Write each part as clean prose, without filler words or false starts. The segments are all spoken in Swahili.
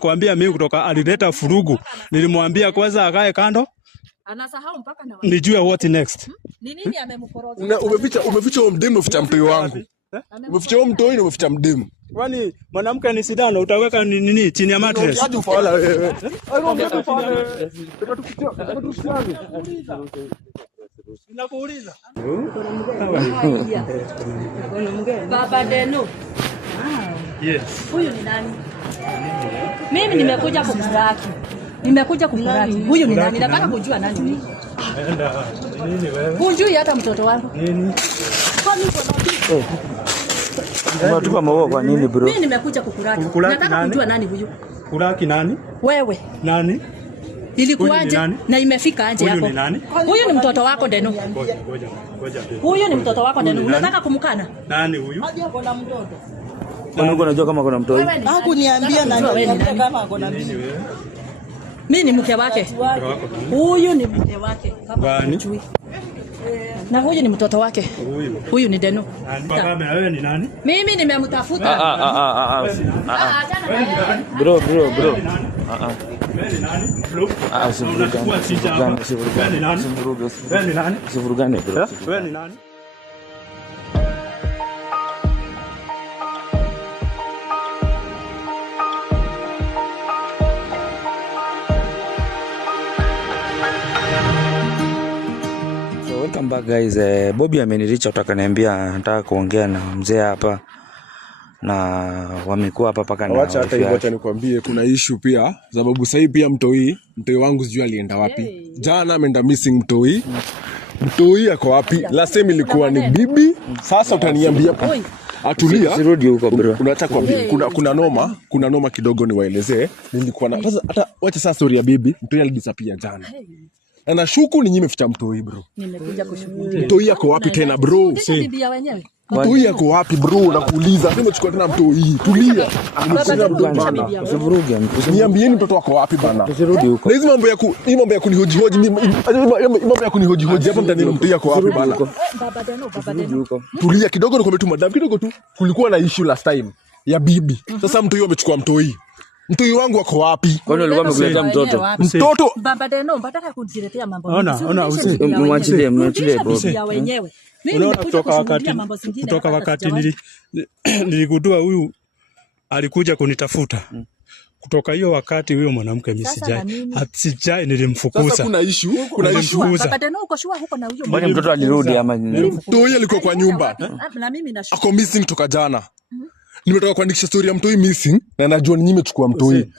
Kuambia mimi kutoka alileta furugu. Nilimwambia kwanza akae kando. Anasahau mpaka na nijue what next. Ni nini amemkoroga? Umeficha mdemu umeficha mtoi wangu. Umeficha mtoi na umeficha mdemu. Kwani mwanamke ni sidano utaweka nini chini ya mattress? Aje ufala wewe. Ninakuuliza. Baba Deno. Yes. Huyu ni nani? Mimi nimekuja kukuraki. Huyu ni nani? Nataka kujua nani huyu. Enda nini wewe? Hujui hata mtoto wangu. Nini? Kwani uko na unatupa maua kwa nini bro? Mimi nimekuja kukuraki. Nataka kujua nani huyu. Kuraki nani? Wewe. Nani? Ilikuwaje na imefika aje hapo? Huyu ni mtoto wako Deno. Ngoja. Huyu ni mtoto wako Deno. Unataka kumkana? Nani huyu? Hadi hapo na mtoto. Unaona unajua kama kuna mtoto. Hakuniambia nani kama kuna mimi. Mimi ni mke wake. Huyu ni mke wake kama hujui. Na huyu ni mtoto wake. Huyu ni Deno. Baba wewe ni nani? Mimi nimemtafuta. Bro. Wewe ni nani? Bro. Sivurugane bro. Wewe ni nani? Welcome back guys. Bobby ameniricha utakaniambia nataka kuongea na mzee hapa na wamekuwa hapa paka na acha hata hivyo acha nikwambie kuna issue pia sababu sasa hivi pia mtoi wangu sijui alienda wapi. Jana ameenda missing mtoi ako wapi? Last time ilikuwa ni bibi, sasa utaniambia atulia. Sirudi huko bro. Unataka kwambia kuna noma kidogo niwaelezee. Nilikuwa na sasa hata wacha sasa story ya bibi, mtoi alidisappear jana. Na nashuku ni nyinyi mficha mtoi bro. Nimekuja kushuhudia. Mtoi yako wapi tena bro? Bibi ya wenyewe. Mtoi yako wapi bro? Nakuuliza. Mimi nachukua tena mtoi. Tulia. Usivuruge. Niambieni mtoto wako wapi bana? Usirudi huko. Na hizo mambo ya kunihoji mambo ya kunihoji hapa mtanini mtoi yako wapi bana? Baba Deno. Tulia kidogo nikwambie tu madam kidogo tu. Kulikuwa na issue last time ya bibi. Sasa mtoi amechukua mtoi. Mtoi wangu wako wapi? Kwani alikuwa amekuleta mtoto? Mtoto. Baba Deno, nataka kuniletea mambo. Ona mwachilie Bobby ya wenyewe. Mimi kutoka wakati niligundua huyu alikuja kunitafuta. Kutoka hiyo wakati huyo mwanamke mimi sijai nilimfukuza. Sasa kuna issue. Baba Deno uko shua huko na huyo. Mbona mtoto alirudi ama mtoi alikuwa kwa nyumba? Na mimi nashuku. Ako missing toka jana. Nimetoka kuandikisha story ya mtoi missing na najua ni nyinyi mchukua mtoi.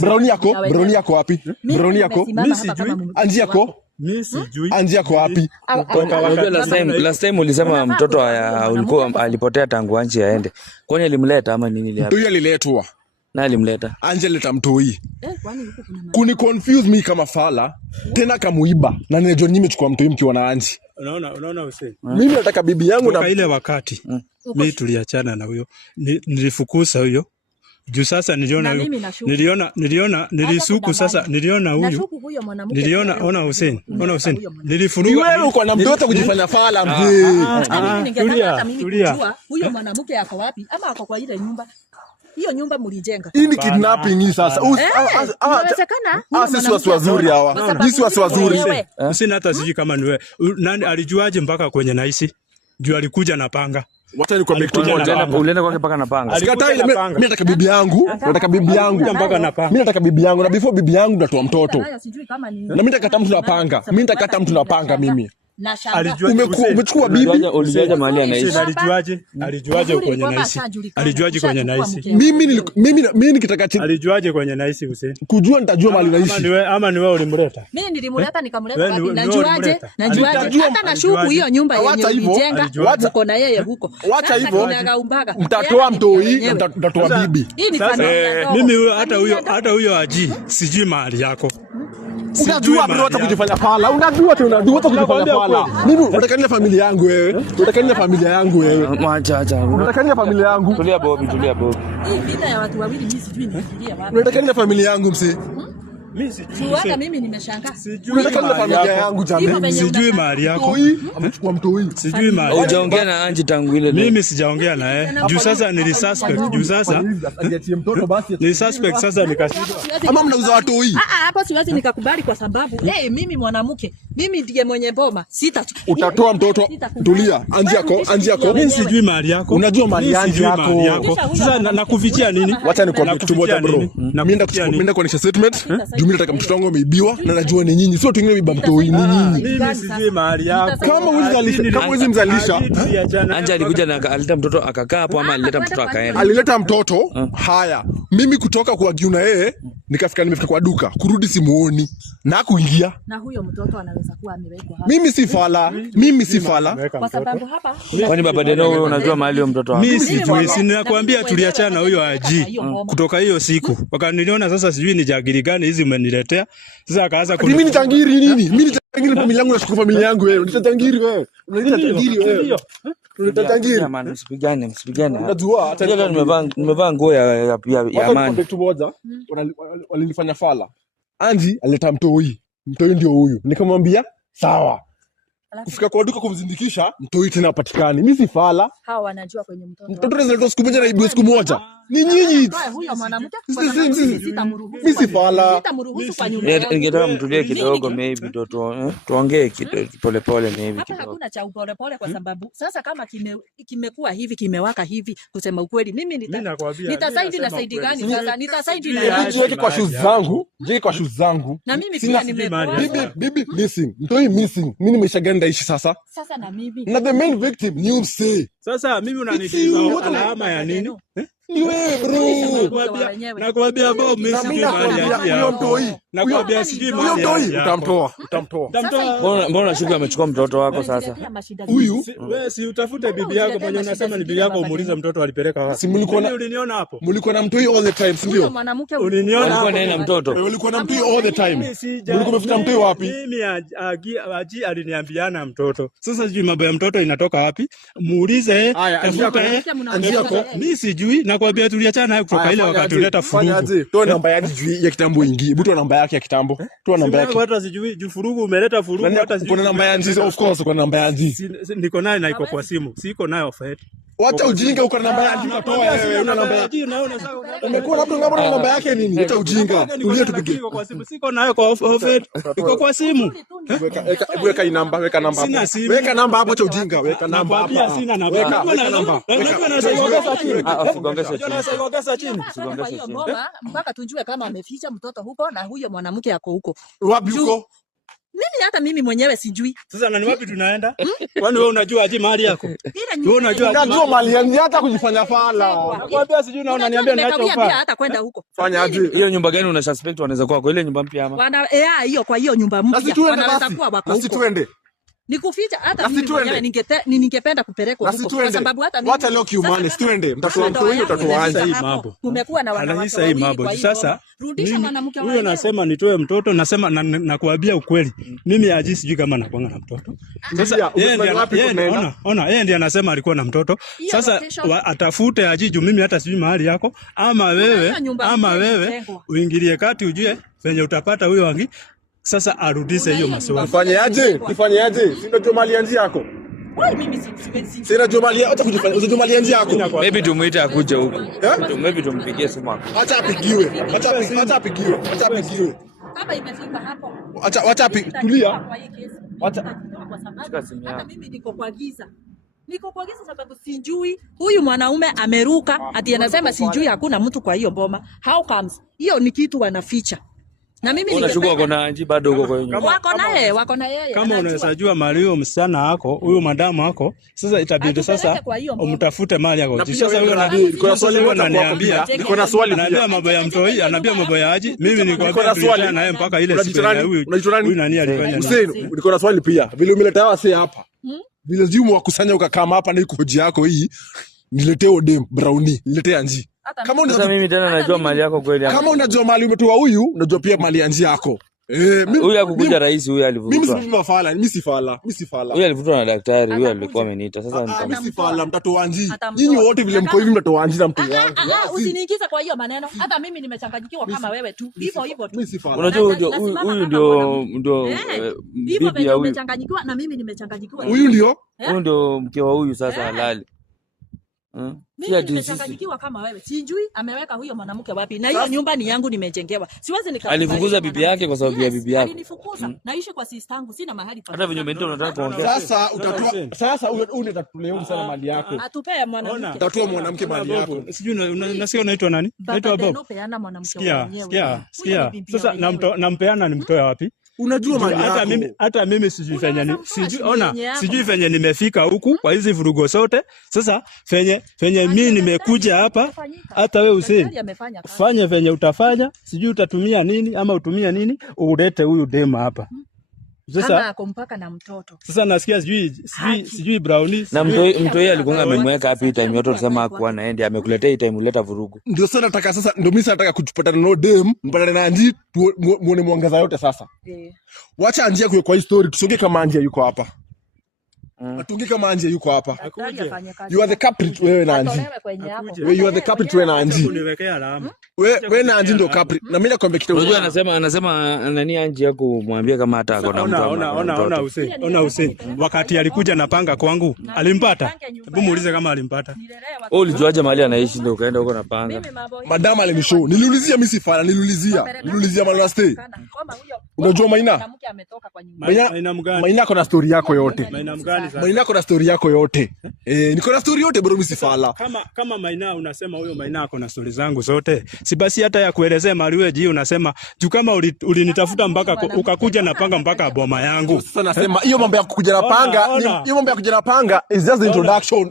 Brownie yako wapi? Brownie yako? Mimi sijui. Anji yako? Mimi sijui. Anji yako wapi? Last time ulisema mtoto ulikuwa alipotea tangu Anji aende. Kwani alimleta ama nini? Mtoi aliletwa. Na alimleta. Anji aleta mtoi. Kuni confuse me kama fala. Tena kamuiba. Na najua nyinyi mchukua mtoi mkiwa na Anji. Unaona Hussein. Mimi nataka bibi yangu na ile wakati mimi tuliachana na huyo. Nilifukuza huyo. Juu sasa nilisuku sasa niliona huyu. Ona Hussein. Nilifuruga. Wewe uko na mtoto kujifanya fala mzee. Tulia. Huyo mwanamke yako wapi? Ama ako kwa ile nyumba? Hiyo nyumba mlijenga. Hii ni kidnapping hii sasa. Inawezekana. Sisi watu wazuri hawa. Sisi watu wazuri. Sina hata siji kama ni wewe. Nani alijuaje mpaka kwenye naisi? Juu alikuja na panga. Wacha nikwambie kitu moja. Ulienda kwake paka na panga. Sikatai mimi nataka bibi yangu. Mpaka na panga. Mimi nataka bibi yangu na before bibi yangu natoa mtoto. Na mimi nitakata mtu na panga. Mimi. Umechukua bibi. Ulijaja mahali anaishi. Alijuaje kwenye naisi? Mimi nikitaka alijuaje kwenye naisi Hussein? Kujua nitajua mahali naishi. Ama ni wewe ulimleta? Mimi nilimleta nikamleta wapi? Najuaje? Hata na shuku hiyo nyumba yenye ulijenga uko na yeye huko. Wacha hivyo. Mtatoa mtoi, mtatoa bibi. Mimi hata huyo aji sijui mahali yako. Unajua bro hata kujifanya pala. Unajua kujifanya pala. Mimi unatakania familia yangu wewe. Acha. Unatakania familia yangu. Tulia Bobby. Hii vita ya watu wawili mimi sijui nifikiria wapi. Unatakania familia yangu msee. Mimi sijui. Hata mimi nimeshangaa. Unataka na familia yangu jamani. Sijui mahali yako. Amechukua mtoi. Sijui mahali. Hujaongea na Anji tangu ile. Mimi sijaongea na yeye. Juu sasa ni suspect. Juu sasa ni suspect sasa nikashindwa. Ama mnauza watoi. Hapo siwezi nikakubali kwa sababu mimi mwanamke, mimi ndiye mwenye boma. Utatoa mtoto. Tulia. Anji yako. Mimi sijui mahali yako. Unajua mahali Anji yako. Sasa nakufichia nini? Wacha nikwambie kitu moja bro. Mimi nenda kuonesha statement. Juu mimi nataka mtoto wangu ameibiwa na najua ni nyinyi. Sio tu wengine wameiba mtoi ni nyinyi. Mimi sijui mahali yako. Kama huwezi mzalisha. Anji alikuja na alileta mtoto akakaa hapo ama alileta mtoto akaenda? Alileta mtoto. Haya. Mimi kutoka kwa Giuna yeye nimefika kwa duka. Kurudi simuoni. Na kuingia. Na huyo mtoto anaweza kuwa amewekwa hapa. Mimi si fala. Kwa sababu hapa. Kwani baba Deno wewe unajua mahali huyo mtoto wako? Mimi sijui, sinakwambia tuliachana na huyo Haji kutoka hiyo siku. Wakaniliona sasa sijui ni jagiri gani hizi umeniletea. Sasa akaanza mimi ni jangiri nini? Mimi ni jangiri familia yangu, nashukuru familia yangu wewe. Unaleta jangiri wewe. Unaleta jangiri wewe. Unaleta jangiri. Jamani msipigane. Unajua hata leo nimevaa nguo ya amani. Kitu moja walinifanya fala. Anji alileta mtoi ndio huyu. Nikamwambia sawa. Kufika kwa duka kumzindikisha mtoi tena patikani. Mimi si fala. Hao wanajua kwenye mtoto. Mtoto analeta siku moja na ibi siku moja. Ni nyinyi. Huyo mwanamke sitamruhusu. Mimi si fala. Sitamruhusu kwa nyumba. Ningetaka mtulie kidogo maybe tuongee polepole maybe hapa kidogo. Hakuna cha polepole kwa sababu sasa kama kimekuwa hivi kimewaka hivi kusema ukweli mimi nitasaidi na saidi gani sasa nitasaidi na jiweke kwa shoes zangu. Na mimi pia nimekuwa bibi missing. Mtoi missing. Mimi nimeshaganda ishi sasa. Sasa na mimi. Na the main victim ni umse. Sasa mimi unanikiza alama ya nini? Ni wewe bro. Nakwambia Bob mimi sijui mahali ya mtoi. Nakwambia sijui mahali ya utamtoa. Mbona unashuku amechukua mtoto wako sasa? Huyu wewe si utafute bibi yako mwenye unasema ni bibi yako umuulize mtoto alipeleka wapi. Si uliniona hapo. Mlikuwa na mtoi all the time, si ndio? Uliniona alikuwa na mtoto. Ulikuwa na mtoi all the time. Mlikuwa mmefuta mtoi wapi? Mimi Haji aliniambiana mtoto. Sasa sijui mambo ya mtoto inatoka wapi? Muulize Anji yako. Mimi sijui nakwambia tuliachana naye kutoka ile wakati tuleta furugu. Toa namba yake ya kitambo ingi. Buto namba yake ya kitambo. Toa namba yake. Hata sijui furugu umeleta furugu hata sijui. Kuna namba ya Anji, of course kuna namba ya Anji. Niko nayo na iko kwa simu. Siko nayo offer. Wacha ujinga, uko na namba ya Anji ukatoa wewe. Una namba ya Anji umekuwa labda ngamo namba yake nini? Wacha ujinga. Tulie tupige. Siko nayo kwa offer. Iko kwa simu. Weka hii namba, weka namba hapo. Weka namba hapo, acha ujinga. Weka namba hapo. Pia sina namba. Weka namba. Usigongeza chini. Mpaka tujue kama ameficha mtoto huko na huyo mwanamke yako huko. Wapi huko? Hata mimi mwenyewe sijui. Sasa na ni wapi tunaenda? Kwani wewe unajua aje mahali yako? Wewe unajua mahali yangu hata kujifanya fala. Nakwambia sijui na unaniambia niache ufanye. Hata kwenda huko. Fanya aje? Hiyo nyumba gani una suspect wanaweza kuwa kwa ile nyumba mpya ama? Hiyo kwa hiyo nyumba mpya. Wanaweza kuwa wako huko. Sisi tuende. Nikuficha hata mimi mwenyewe ningependa kupelekwa huko kwa sababu hata mimi wacha leo kiumane twende mtatoa mtu huyo utatoaanza hii mambo. Kumekuwa na wanawake hii mambo. Sasa huyo nasema nitoe mtoto, nasema nakuambia ukweli. Mimi Haji sijui kama anakuwa na mtoto. Sasa yeye ndiye anasema alikuwa na mtoto. Sasa atafute Haji juu mimi hata sijui mahali yako ama wewe uingilie kati ujue venye utapata huyo wangi. Sasa arudise hiyo maswali. Nifanye aje? Si ndio mali yanzi yako? Wewe mimi siwezi. Sina jomali, acha kujifanya. Uzo mali yanzi yako. Maybe tumuite akuje huko. Maybe tumpigie simu hapo. Acha apigiwe. Kama imefika hapo. Acha tulia. Hata mimi niko kwa giza. Sababu sijui huyu mwanaume ameruka ati anasema sijui hakuna mtu kwa hiyo boma. How comes? Hiyo ni kitu wanaficha. Na mimi unachukua kuna Anji bado huko kwenye wako na yeye. Kama unaweza jua mali huyo msichana wako, huyo madamu wako, sasa itabidi sasa umtafute mali yako. Sasa huyo ananiambia, niko na swali ananiambia mambo ya mtoi, ananiambia mambo ya Haji. Mimi niko kwa swali na yeye mpaka ile siku ya huyu nani alifanya. Hussein, niko na swali pia. Vile umeleta wase hapa. Vile jimu wakusanya ukakama hapa na iko hoji yako hii. Niletee Odem Brownie, niletee Anji. Kama unajua mimi tena najua mali yako kweli. Kama unajua mali umetoa huyu, unajua pia mali ya Anji yako. Huyu akukuja rais, huyu alivutwa. Mimi si fala. Huyu alivutwa na daktari, huyu alikuwa ameniita. Sasa mimi si fala, mtatoa anji. Nyinyi wote vile mko hivi mtatoa anji na mtu wangu. Usiniingize kwa hiyo maneno. Hata mimi nimechanganyikiwa kama wewe tu. Hivyo tu. Mimi si fala. Unajua huyu ndio bibi ya huyu. Nimechanganyikiwa na mimi nimechanganyikiwa. Huyu ndio mke wa huyu sasa halali. Mimi nimechanganyikiwa kama wewe. Sijui ameweka huyo mwanamke wapi. Na hiyo nyumba ni yangu nimejengewa. Siwezi alifukuza bibi yake kwa sababu ya bibi yake. Alinifukuza. Naishi kwa sister yangu, sina mahali pa. Hata venye umeita unataka kuongea. Sasa huyu unatatulia sana mali yako. Atupea mwanamke. Utatoa mwanamke mali yako. Sijui unasikia unaitwa nani? Naitwa Bob. Peana mwanamke mwenyewe. Sikia. Sasa nampeana nimtoe wapi? Unajua mali yako. Hata mimi sijui fenye nimefika huku kwa hizi vurugo zote. Sasa fenye mimi nimekuja hapa, hata wewe Hussein fanya venye utafanya, sijui utatumia nini ama utumia nini ulete huyu dema hapa. Sasa akompaka na mtoto. Sasa nasikia sijui Brownie. Na mtoi alikuwa amemweka hapi time yote alisema kuwa naende amekuletea time uleta vurugu. Ndio sasa nataka ndio mimi nataka kutupata na dem, mpatane na Anji muone mwangaza yote sasa. Wacha Anji yako kwa story tusonge kama Anji yuko hapa. Atungi kama Anji yuko hapa. You are the culprit wewe na Anji. You are the culprit wewe na Anji. Uniwekea alama. Wewe na Anji ndio culprit. Na mimi nakwambia kitu. Unajua anasema nani Anji yako mwambie kama hata ako na mtu. Ona Hussein. Wakati alikuja na panga kwangu, alimpata? Hebu muulize kama alimpata. Wewe ulijuaje mahali anaishi ndio ukaenda huko na panga? Madam alinishow. Niliulizia mimi si fala, niliulizia Malala stay. Unajua Maina? Maina kuna story yako yote. Maina kuna story yako yote. Niko na story yote bro, mimi si fala. Kama Maina unasema huyo Maina ako na story zangu zote. Si basi hata ya kuelezea mali wewe ji unasema juu kama ulinitafuta mpaka ukakuja na panga mpaka boma yangu. Sasa nasema hiyo mambo ya kukuja na panga, hiyo mambo ya kuja na panga is just the introduction.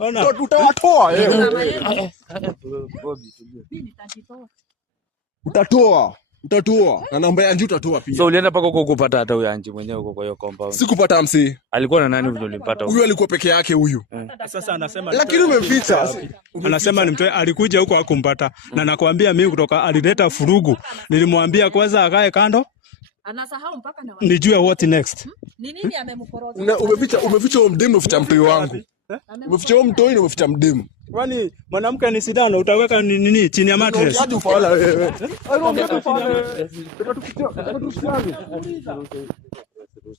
Utawatoa Utatoa. Na namba ya Anji utatoa pia. So ulienda paka huko kupata hata huyo Anji mwenyewe huko kwa hiyo compound. Sikupata msi. Alikuwa na nani ulimpata huko? Huyo alikuwa peke yake huyu. Sasa anasema lakini umeficha. Anasema ni mtoe alikuja huko akumpata. Na nakwambia mimi kutoka alileta furugu. Nilimwambia kwanza akae kando. Anasahau mpaka na nijue what next. Ni nini amemkoroga? Umeficha huo mdemu, umeficha mtoi wangu. Umeficha huo mtoi na umeficha mdemu. Kwani mwanamke ni sidano utaweka nini chini ya mattress? Hadi ufala wewe.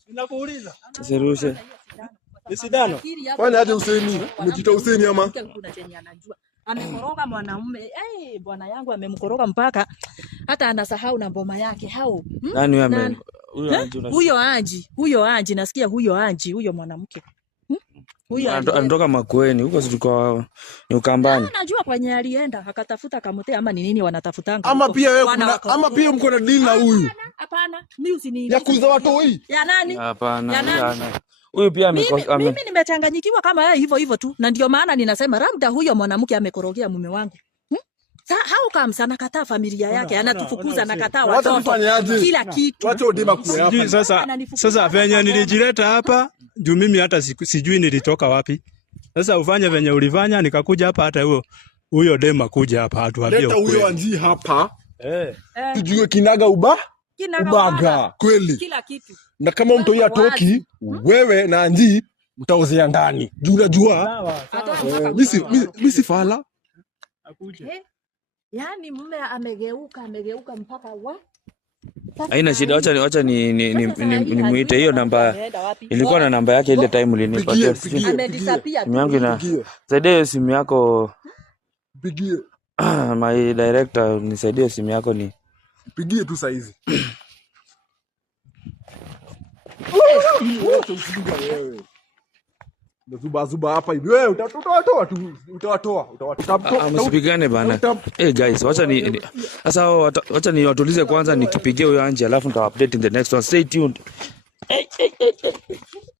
Ninakuuliza. Sirushe. Ni sidano. Kwani hadi Hussein, umejita Hussein ama? Kuna chenye anajua. Amekoroga mwanamume. Bwana yangu amemkoroga mpaka hata anasahau na mboma yake. Hao. Nani huyo Anji nasikia huyo Anji, huyo mwanamke. Anatoka Makueni huko zilikuwa ni Ukambani. Najua kwenye alienda akatafuta kamote ama ni nini wanatafutanga. Ama pia wewe ama pia mko na deal na huyu. Hapana, mimi usiniingize. Ya kuuza watoi. Ya nani? Hapana. Huyu pia mimi nimechanganyikiwa kama yeye hivyo tu, na ndio maana ninasema labda huyo mwanamke amekorogea mume wangu. Hao kama sana kataa familia yake, anatufukuza na kataa watoto. Kila kitu. Wacha udima kule hapa. Sasa venye nilijileta hapa, juu mimi hata sijui nilitoka wapi. Sasa ufanye venye ulifanya nikakuja hapa, hata huyo dema kuja hapa atuambie ukweli. Leta huyo Anji hapa. Tujue kinaga ubaga kweli. Kila kitu. Na kama mtu yeye atoki, wewe na Anji mtaozea ndani. Juu unajua mimi si fala. Akuje. Yaani mume amegeuka mpaka haina shida, wacha ni muite hiyo namba. Ilikuwa na namba yake ile time ulinipatia. Simu yangu ina saidia simu yako. Pigie. My director nisaidie simu yako ni. Pigie tu saizi. Zuba hapa hivi. Wewe utawatoa. Msipigane bana. Guys, wacha ni watulize kwanza nikipigia huyo Anji alafu nita update in the next one. Stay tuned.